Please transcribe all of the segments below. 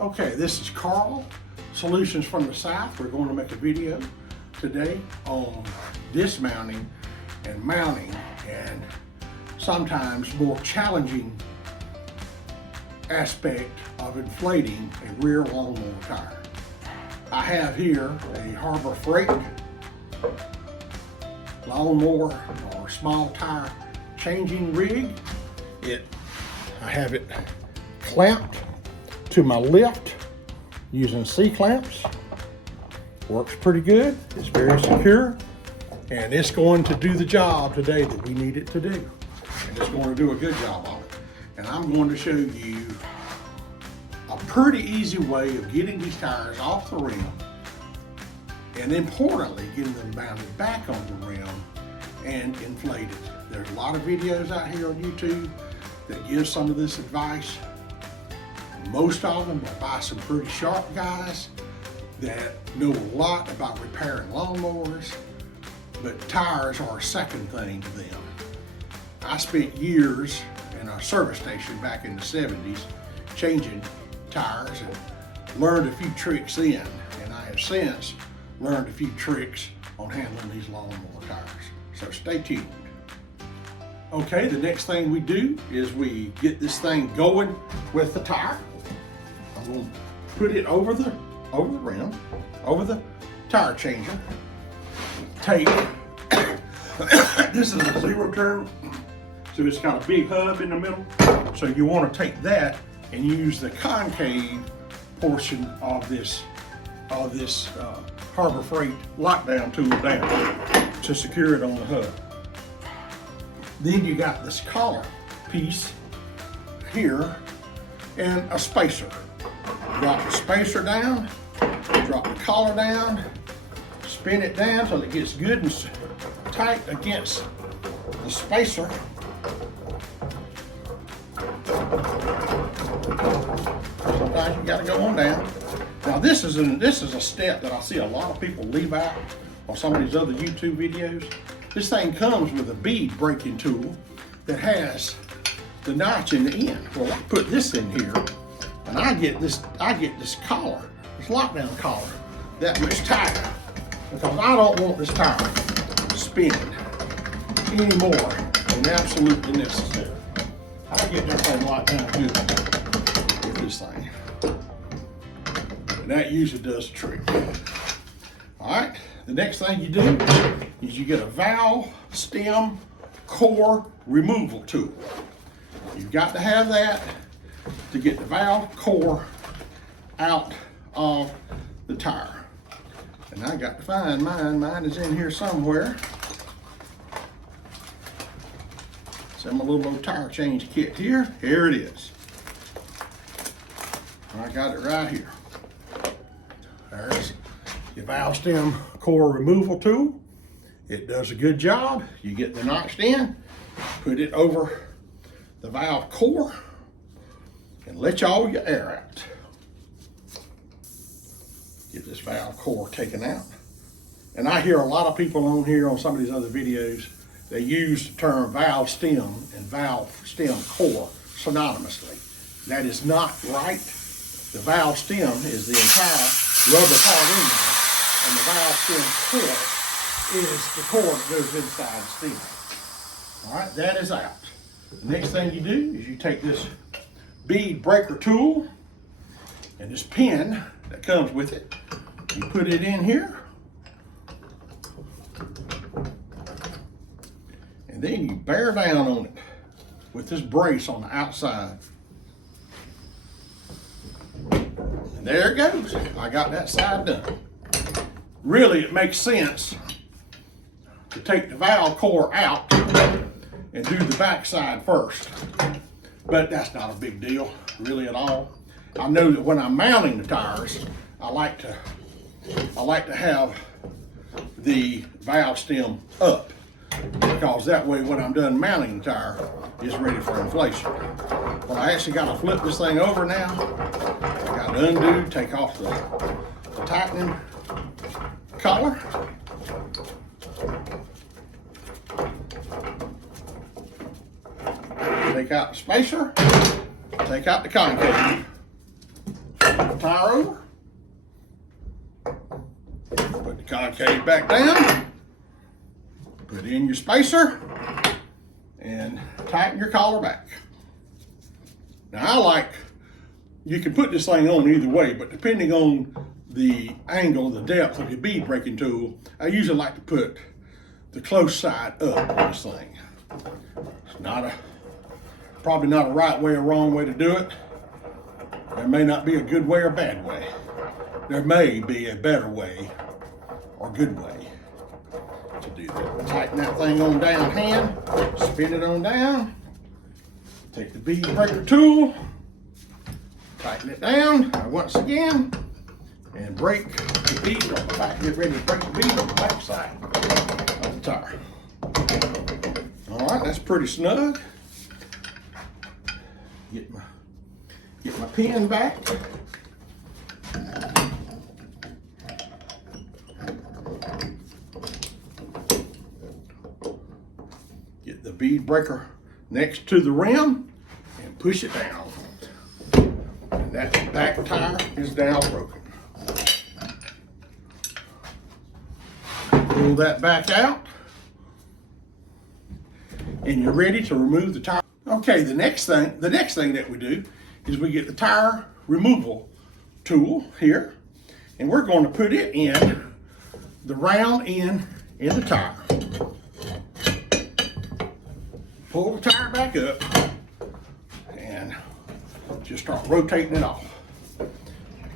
Okay, this is Carl, Solutions from the South. We're going to make a video today on dismounting and mounting and sometimes more challenging aspect of inflating a rear lawnmower tire. I have here a Harbor Freight lawnmower or small tire changing rig. I have it clamped to my lift using C-clamps. Works pretty good. It's very secure, and it's going to do the job today that we need it to do. And it's going to do a good job on it. And I'm going to show you a pretty easy way of getting these tires off the rim, and importantly, getting them mounted back on the rim and inflated. There's a lot of videos out here on YouTube that give some of this advice. Most of them are by some pretty sharp guys that know a lot about repairing lawnmowers, but tires are a second thing to them. I spent years in a service station back in the 70s changing tires and learned a few tricks then, and I have since learned a few tricks on handling these lawnmower tires. So stay tuned. Okay, the next thing we do is we get this thing going with the tire. I'm going to put it over the rim, over the tire changer. Take, this is a zero turn, so it's got a big hub in the middle. So you want to take that and use the concave portion of this Harbor Freight lockdown tool down to secure it on the hub. Then you got this collar piece here and a spacer. Drop the spacer down, drop the collar down, spin it down so it gets good and tight against the spacer. Sometimes you gotta go on down. Now this is a step that I see a lot of people leave out on some of these other YouTube videos. This thing comes with a bead breaking tool that has the notch in the end. Well, I put this in here, and I get this collar, this lockdown collar, that much tighter, because I don't want this tire spinning any more than absolutely necessary. I get this thing locked down good with this thing, and that usually does the trick. All right, the next thing you do is you get a valve stem core removal tool. You've got to have that to get the valve core out of the tire. And I got to find mine. Mine is in here somewhere. It's in my little tire change kit here. Here it is. I got it right here. There's your valve stem core removal tool. It does a good job. You get the notched in, put it over the valve core, and let all your air out. Get this valve core taken out. And I hear a lot of people on here on some of these other videos, they use the term valve stem and valve stem core synonymously. That is not right. The valve stem is the entire rubber part in there, and the valve stem core is the core that goes inside the stem. All right, that is out. The next thing you do is you take this bead breaker tool and this pin that comes with it. You put it in here, and then you bear down on it with this brace on the outside. And there it goes. I got that side done. Really, it makes sense to take the valve core out and do the back side first. But that's not a big deal, really, at all. I know that when I'm mounting the tires, I like to have the valve stem up, because that way when I'm done mounting the tire, it's ready for inflation. Well, I actually got to flip this thing over now. I got to undo, take off the tightening collar. Take out the spacer, take out the concave. the tire over. Put the concave back down. Put in your spacer and tighten your collar back. Now you can put this thing on either way, but depending on the angle, the depth of your bead breaking tool, I usually like to put the close side up on this thing. It's probably not a right way or wrong way to do it. There may not be a good way or bad way. There may be a better way or good way to do that. Tighten that thing on down hand, spin it on down, take the bead breaker tool, tighten it down once again, and break the bead on the back. Get ready to break the bead on the back side of the tire. All right, that's pretty snug. Get my pin back. Get the bead breaker next to the rim and push it down. And that back tire is now broken. Pull that back out. And you're ready to remove the tire. Okay, the next thing that we do is we get the tire removal tool here, and we're going to put it in the round end in the tire. Pull the tire back up and just start rotating it off.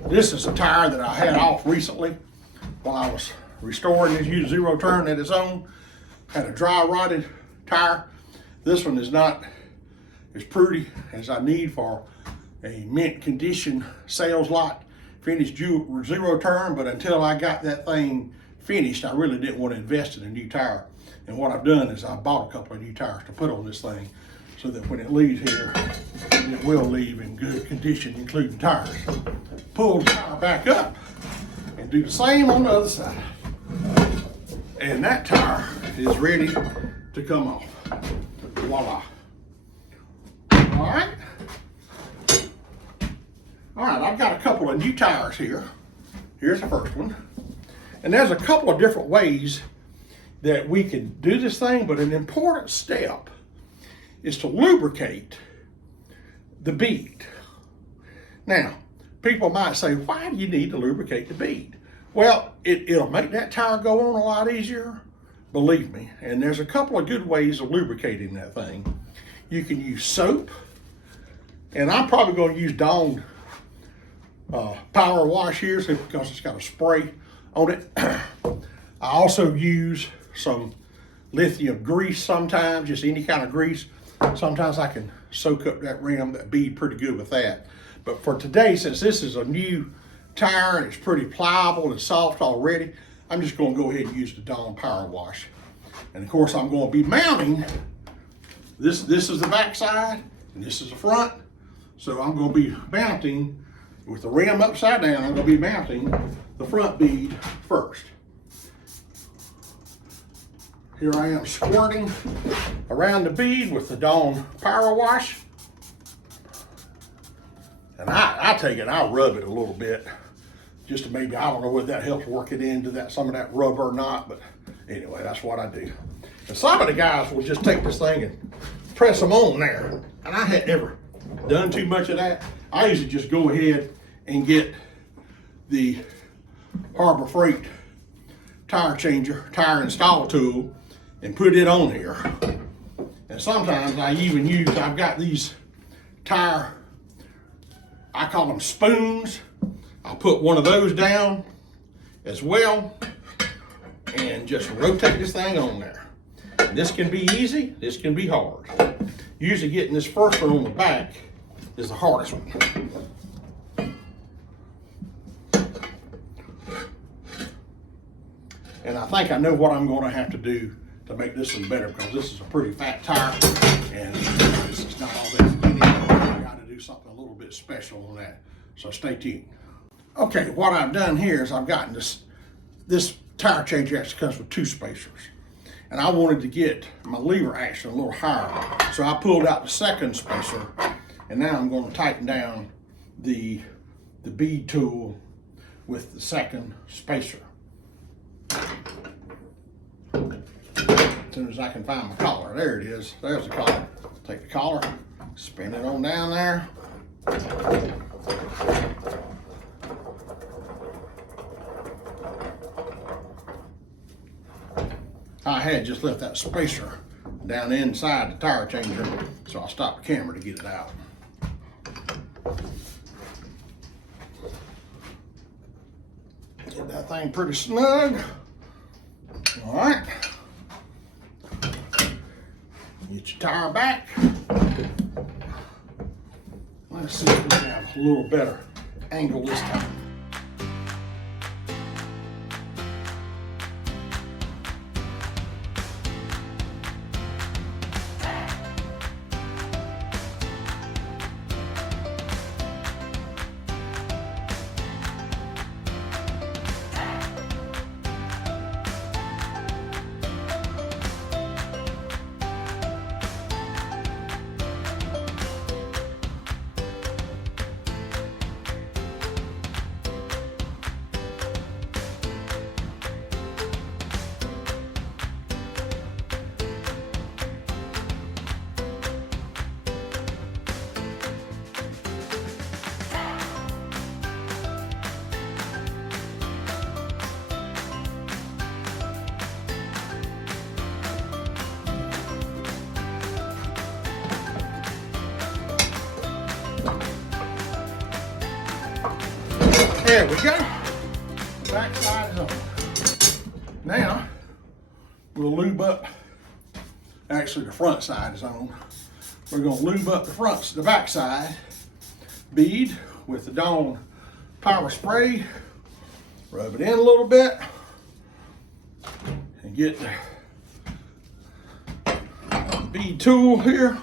This is a tire that I had off recently while I was restoring this used zero turn at its own. Had a dry rotted tire. This one is not as pretty as I need for a mint condition sales lot finished zero turn, but until I got that thing finished, I really didn't want to invest in a new tire. And what I've done is I bought a couple of new tires to put on this thing so that when it leaves here, it will leave in good condition, including tires. Pull the tire back up and do the same on the other side. And that tire is ready to come off. Voila. All right. All right, I've got a couple of new tires here. Here's the first one. And there's a couple of different ways that we can do this thing, but an important step is to lubricate the bead. Now, people might say, why do you need to lubricate the bead? Well, it'll make that tire go on a lot easier, believe me. And there's a couple of good ways of lubricating that thing. You can use soap, and I'm probably going to use Dawn power wash here because it's got a spray on it. I also use some lithium grease sometimes, just any kind of grease. Sometimes I can soak up that rim, that bead pretty good with that. But for today, since this is a new tire and it's pretty pliable and soft already, I'm just going to go ahead and use the Dawn power wash. And of course, I'm going to be mounting this is the back side and this is the front. So I'm going to be mounting with the rim upside down. I'm going to be mounting the front bead first. Here I am squirting around the bead with the Dawn power wash. And I take it, I rub it a little bit just to maybe, I don't know whether that helps work it into some of that rubber or not, but anyway, that's what I do. And some of the guys will just take this thing and press them on there. And I had never done too much of that. I usually just go ahead and get the Harbor Freight tire install tool and put it on here. And sometimes I've got these tire, I call them spoons. I'll put one of those down as well and just rotate this thing on there. And this can be easy, this can be hard. Usually getting this first one on the back is the hardest one. And I think I know what I'm going to have to do to make this one better, because this is a pretty fat tire and this is not all that skinny. I've got to do something a little bit special on that. So stay tuned. Okay, what I've done here is I've gotten this tire changer actually comes with two spacers. And I wanted to get my lever action a little higher. So I pulled out the second spacer, and now I'm going to tighten down the the bead tool with the second spacer. As soon as I can find my collar, there it is. There's the collar. Take the collar, spin it on down there. I had just left that spacer down inside the tire changer, so I stopped the camera to get it out. Get that thing pretty snug. All right. Get your tire back. Let's see if we can have a little better angle this time. There we go. Back side is on. Now, we'll lube up, actually the front side is on. We're gonna lube up the back side bead with the Dawn Power Spray. Rub it in a little bit and get the bead tool here.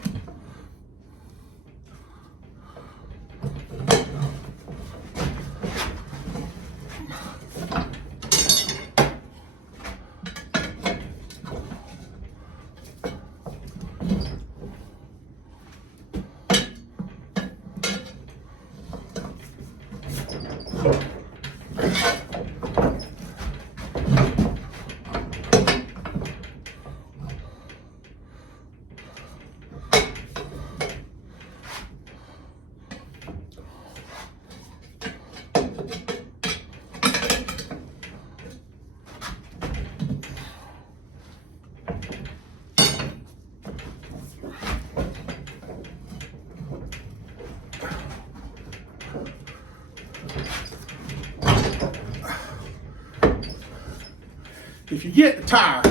If you get the tire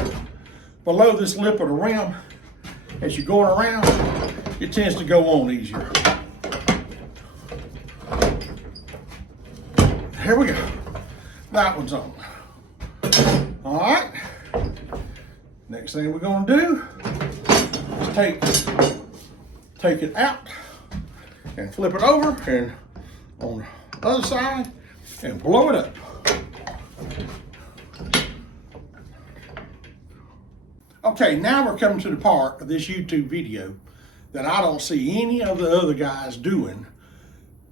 below this lip of the rim, as you're going around, it tends to go on easier. Here we go. That one's on. All right. Next thing we're gonna do is take it out and flip it over and on the other side and blow it up. Okay, now we're coming to the part of this YouTube video that I don't see any of the other guys doing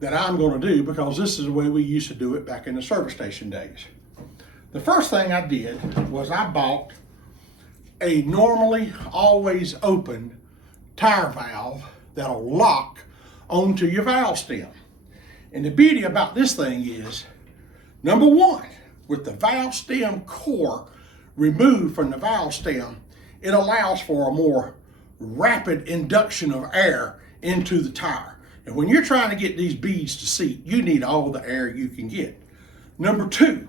that I'm going to do, because this is the way we used to do it back in the service station days. The first thing I did was I bought a normally always open tire valve that'll lock onto your valve stem. And the beauty about this thing is, number one, with the valve stem core removed from the valve stem, it allows for a more rapid induction of air into the tire. And when you're trying to get these beads to seat, you need all the air you can get. Number two,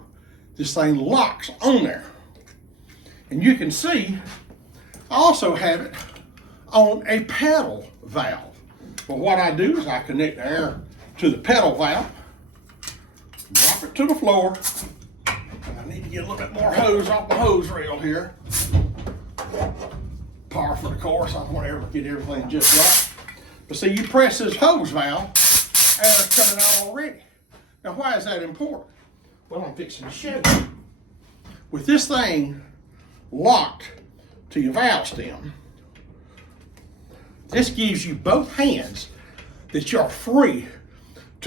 this thing locks on there. And you can see, I also have it on a pedal valve. Well, what I do is I connect the air to the pedal valve, drop it to the floor. And I need to get a little bit more hose off the hose reel here. Par for the course, I want to get everything just right. But see, you press this hose valve, air's coming out already. Now, why is that important? Well, I'm fixing to show you. With this thing locked to your valve stem, this gives you both hands that you're free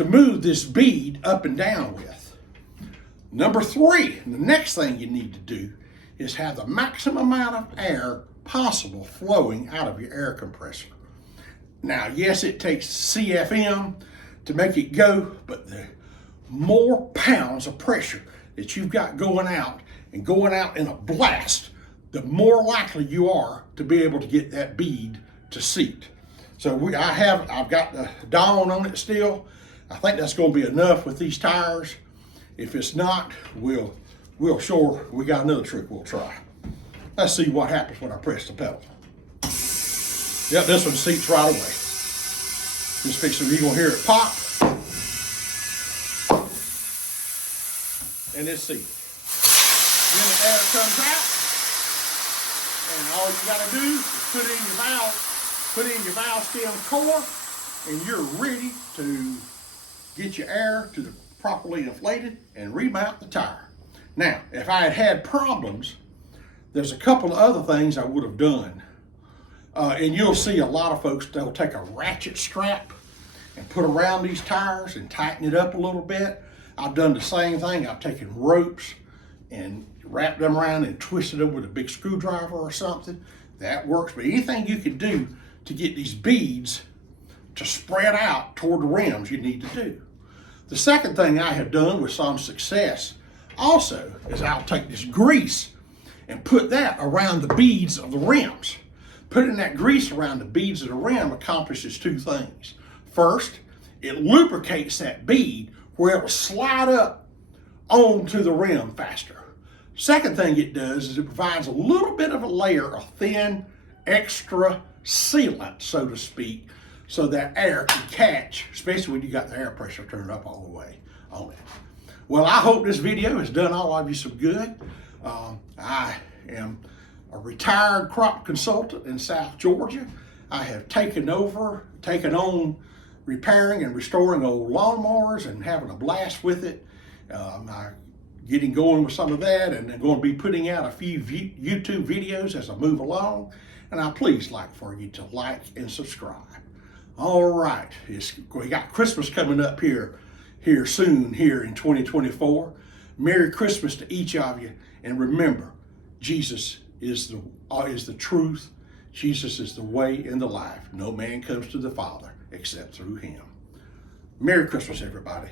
to move this bead up and down with. Number 3, the next thing you need to do is have the maximum amount of air possible flowing out of your air compressor. Now, yes, it takes CFM to make it go, but the more pounds of pressure that you've got going out and going out in a blast, the more likely you are to be able to get that bead to seat. So I've got the Dawn on it still. I think that's going to be enough with these tires. If it's not, we got another trick we'll try. Let's see what happens when I press the pedal. Yep, this one seats right away. Just fixing, you're gonna hear it pop. And it's seated. Then the air comes out, and all you gotta do is put in your valve stem core, and you're ready to get your air to the properly inflated and remount the tire. Now, if I had had problems, there's a couple of other things I would have done. And you'll see a lot of folks, they'll take a ratchet strap and put around these tires and tighten it up a little bit. I've done the same thing. I've taken ropes and wrapped them around and twisted them with a big screwdriver or something. That works, but anything you can do to get these beads to spread out toward the rims, you need to do. The second thing I have done with some success also is I'll take this grease and put that around the beads of the rims. Putting that grease around the beads of the rim accomplishes 2 things. First, it lubricates that bead where it will slide up onto the rim faster. Second thing it does is it provides a little bit of a layer of thin, extra sealant, so to speak, so that air can catch, especially when you got the air pressure turned up all the way on it. Well, I hope this video has done all of you some good. I am a retired crop consultant in South Georgia. I have taken on repairing and restoring old lawnmowers and having a blast with it. I'm getting going with some of that, and I'm going to be putting out a few YouTube videos as I move along. And I please like for you to like and subscribe. All right, we got Christmas coming up here soon here in 2024. Merry Christmas to each of you, and remember, Jesus is the truth. Jesus is the way and the life. No man comes to the Father except through him. Merry Christmas, everybody.